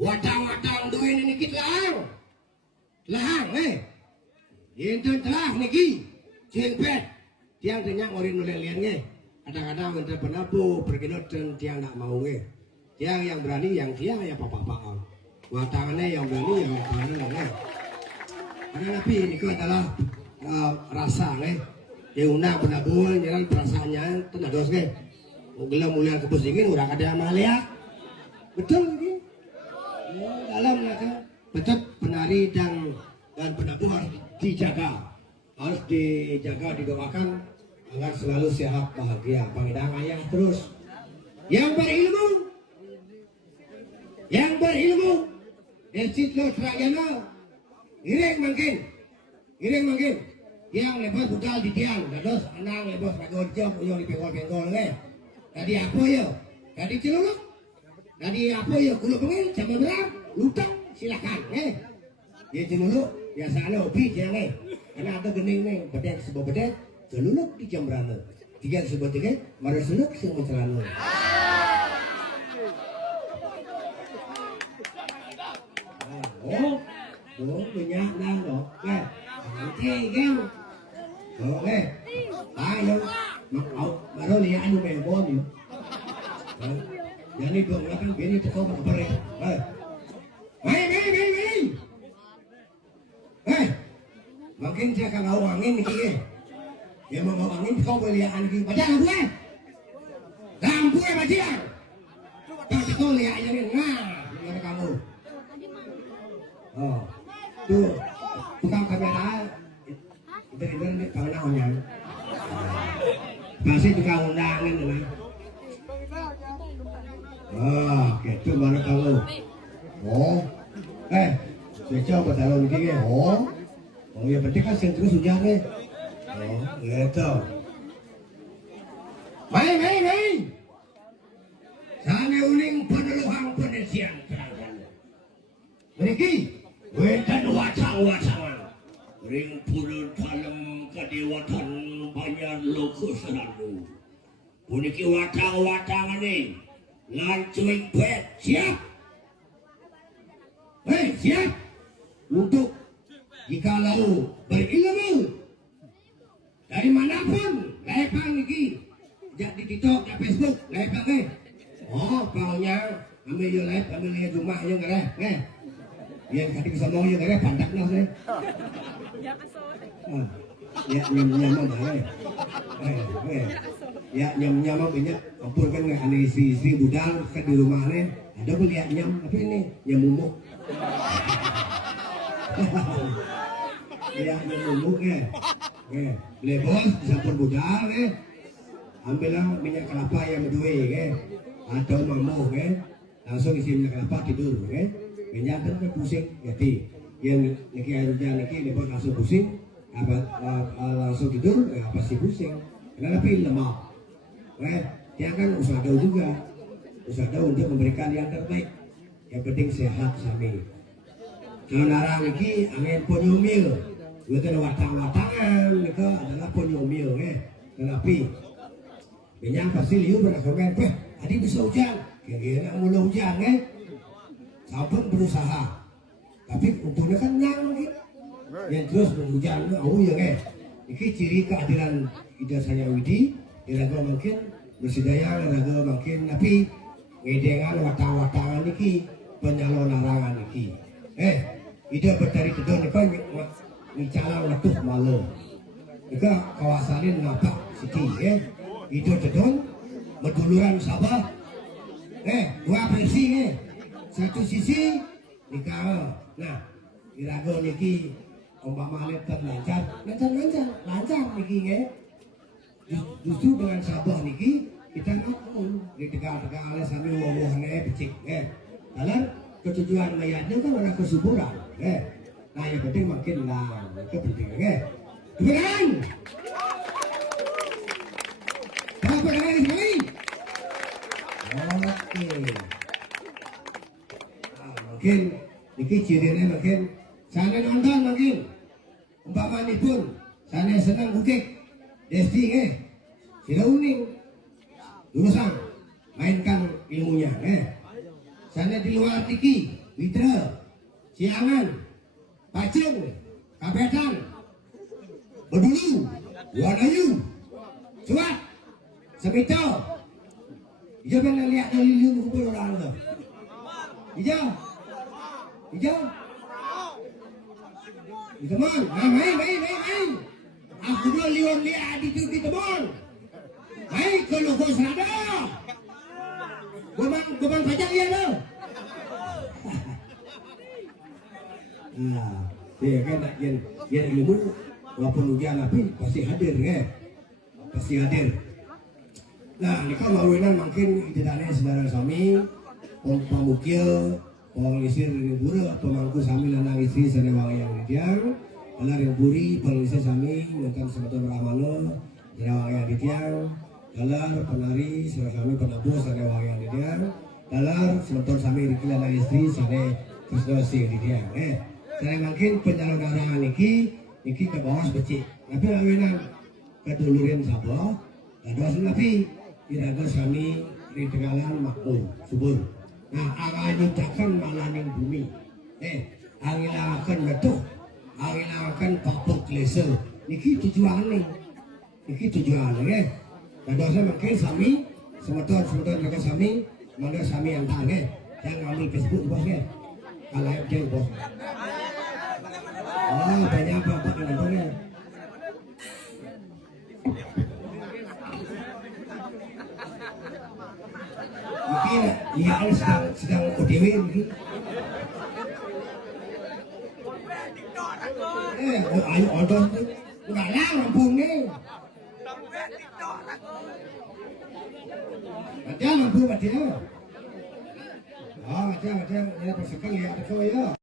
watang-watang duwe niki lahang. Lahang Yen telah niki jengpet tiang tenyak ngorin nulen nge. Kadang-kadang menteri penabu berkinut dan tiang nak mau nge. Tiang yang berani yang tiang yang papa-papa. Watangannya yang berani yang berani nge. Karena nabi niku adalah rasa nge. Yang undang penabu jalan perasaannya tenados nge. Gelam mulia kebusingin udah kada amalia. Betul ini. Dalam naka betul penari dan penabuh harus dijaga, didoakan agar selalu sehat bahagia. Pangidang ayah terus. Yang berilmu, Elsitlo Trayana, ireng mungkin. Yang lepas budal di tiang, dados anang lepas ragon jok, uyong di penggol-penggol Tadi apa ya? Tadi celuluk. Tadi apa ya? Kulo pengil, sama berang, lutang, silakan Ya celuluk. Biasanya hobi jangan karena ada gening nih bedek sebuah bedek celuluk di jam berana tiga sebuah tiga marah seluk semua celana banyak nang dong nanti kan ayo mau baru lihat anu mebon yuk jadi dong kan bini teko berapa Makin saya kagak angin nih ya mau angin kau boleh lihat nih padahal lampu bajang tapi kau lihat aja nih gimana kamu tuh tukang kamera itu nih kawan naonnya masih tukang undangan nih gitu mana kamu saya coba taruh ini Oh ya berarti kan yang terus hujan gitu. Main. Sana uling peneluhang penesian terangkan. Mereka, wetan wacang-wacangan. Ring purun dalam kedewatan banyak loko selalu. Uniki wacang-wacangan ini. Lancuin pet, siap. Siap. Untuk jikalau berilmu dari manapun lepang niki jak di TikTok, di Facebook lepang paunya ambil yo lep ambil yo rumah yo ngareh yang kadang sombong yo ngareh pandak noh ya nyam-nyam mah ya nyam-nyam mah banyak ampun kan ane si budal kan di rumah ada beli nyam tapi ini nyam mumuk ya nyamuk beli bos disampur budal ambillah minyak kelapa yang berdua atau mamuk langsung isi minyak kelapa tidur minyak kan pusing jadi yang niki aja niki bos langsung pusing langsung tidur pasti pusing karena tapi lemah dia kan usaha juga untuk memberikan yang terbaik yang penting sehat sami. Narang iki angin ponyumil, itu watang-watangan, itu adalah ponyumil, tetapi minyak pasti liu berkomen, tadi bisa hujan, kira-kira mulai hujan, sabun berusaha, tapi untungnya kan nyang, yang terus hujan, ini ciri keadilan ida saya Widi, iraga mungkin bersedaya, iraga mungkin, tapi ngedengan watang-watangan iki penyalon narangan iki, ida bertari kedon ika ngicalang letuh malam ika kawasanin napak siki ida kedon meduluran Sabah dua versi satu sisi nika nah irago niki umpama lancar niki justru dengan Sabah niki kita ngomong di tegak-tegak sambil ngomong becik dalam ketujuan mayatnya kan ada kesuburan nah yang penting makin lah itu penting kemudian apa lagi sekali mungkin ini cirinya mungkin sana nonton mungkin umpamanya pun sana senang bukit Desti sila uning lulusan mainkan ilmunya sana di luar Tiki, Mitra, Ciangan, Paceng, Kapetan, Bedulu, Wanayu, Suat, Semito. Hijau pernah lihat dari liu kumpul orang tu. Hijau, hijau. Di teman, main. Aku dulu lihat di teman. Main kalau kau serada. Gobang pajak dia tu. Nah, dia kan nak yang ilmu walaupun ujian tapi pasti hadir kan? Pasti hadir. Nah, ini kan mawinan mungkin tidak ada saudara kami, pemukil, pengisir buru, pemangku kami lanang istri sedewang yang ditiang, kelar yang buri, pengisir kami, mungkin sebetulnya beramalo, sedewang yang ditiang, kelar penari, saudara kami penabuh sedewang yang ditiang, kelar sebetulnya kami riki lanang istri sedewang terus ditiang. Saya mungkin penyelenggaraan niki ke bawah becik, tapi mawinan keduluran sabah, ada tapi iraga kami di Tegalan makmur subur. Nah, akan nyutakan malaning bumi. Angilakan betul, angilakan papuk lesa. Niki tujuan ni, Dan dosa makin kami, semeton mereka kami, mana kami yang tak jangan ambil Facebook bos kalau yang bos. Oh, banyak apa dengan mungkin dia sedang OTW mungkin. Ayo odon tu, enggak lah Lampung ni. Macam Lampung macam. Macam, dia persekan lihat tu ya.